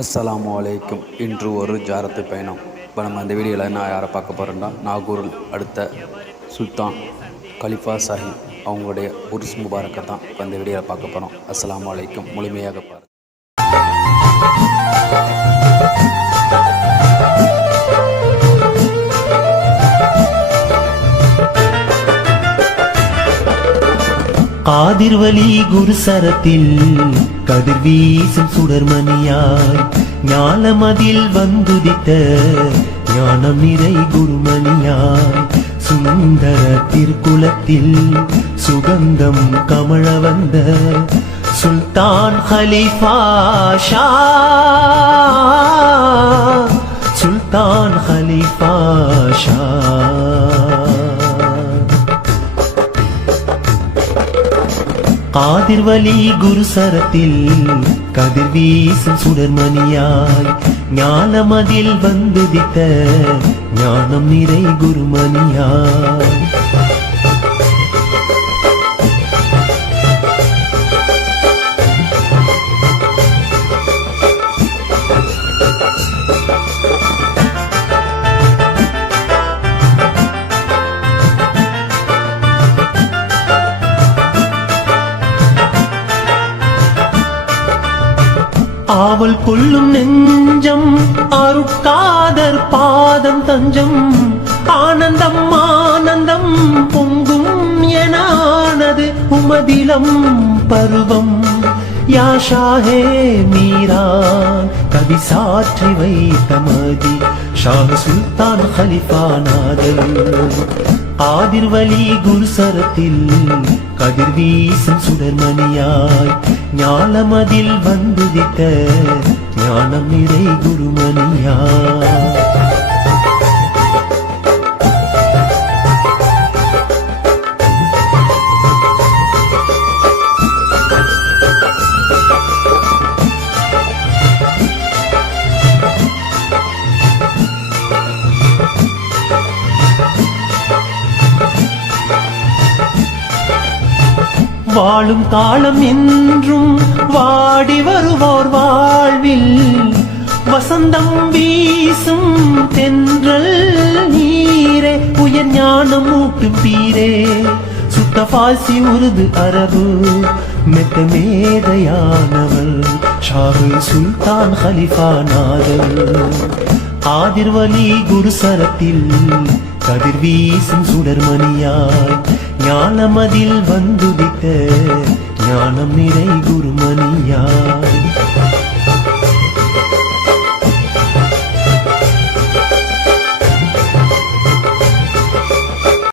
அஸ்ஸலாமு வலைக்கும் இன்று ஒரு ஜாரத்து பயணம். இப்போ நம்ம அந்த வீடியோவில் நான் யாரை பார்க்க போகிறேன்னா நாகூரில் அடுத்த சுல்தான் கலிஃபா சாஹிப் அவங்களுடைய உருஸ் முபாரக்கை தான் இப்போ அந்த வீடியோவில் பார்க்க போகிறோம் அஸ்ஸலாமு வலைக்கும் முழுமையாக பாருங்கள் காதிர்வலி குருசரத்தில் கதிர் வீசும் சுடர்மணியாய் ஞானமதில் வந்துதித்த ஞானம் நிறை குருமணியாய் சுந்தர திருக்குலத்தில் சுகந்தம் கமழ வந்த சுல்தான் ஹலிஃபா ஷா. சுல்தான் ஹலிஃபா ஷா. காதிர்வலி குருசரத்தில் கதிர் வீசும் சுடர்மணியாய் ஞானமதில் வந்துதித்த ஞானம் நிறை குருமணியாய். ஆவல் கொள்ளும் நெஞ்சம் அருட்காதர் பாதம் தஞ்சம். ஆனந்தம் ஆனந்தம் பொங்கும் எனானது உமதிலம் பருவம். யாஷாஹே மீரான் கவி சாற்றி வைத்த மதி ஷாஹ் சுல்தான் ஹலிஃபா நாதல் ஆதிர்வலி குருசரத்தில் கதிர் வீசும் சுடர்மணியாய் ஞானமதில் வந்துதித்த ஞானம் நிறை குருமணியாய். வாழும் காலம் என்றும் வாடி வருவோர் வாழ்வில். வசந்தம் வீசும் தென்றல் நீரே உயர் ஞானம் ஊட்டும் பீரே. சுத்த பாசி உருது அரபு மெத்த மேதையானவள். ஷாகு சுல்தான் ஹலிஃபா நாதல் ஆதிர்வலி குருசரத்தில் கதிர் வீசும் சுடர்மணியாய் ஞானமதில் வந்துதித்த ஞானம் நிறை குருமணியாய்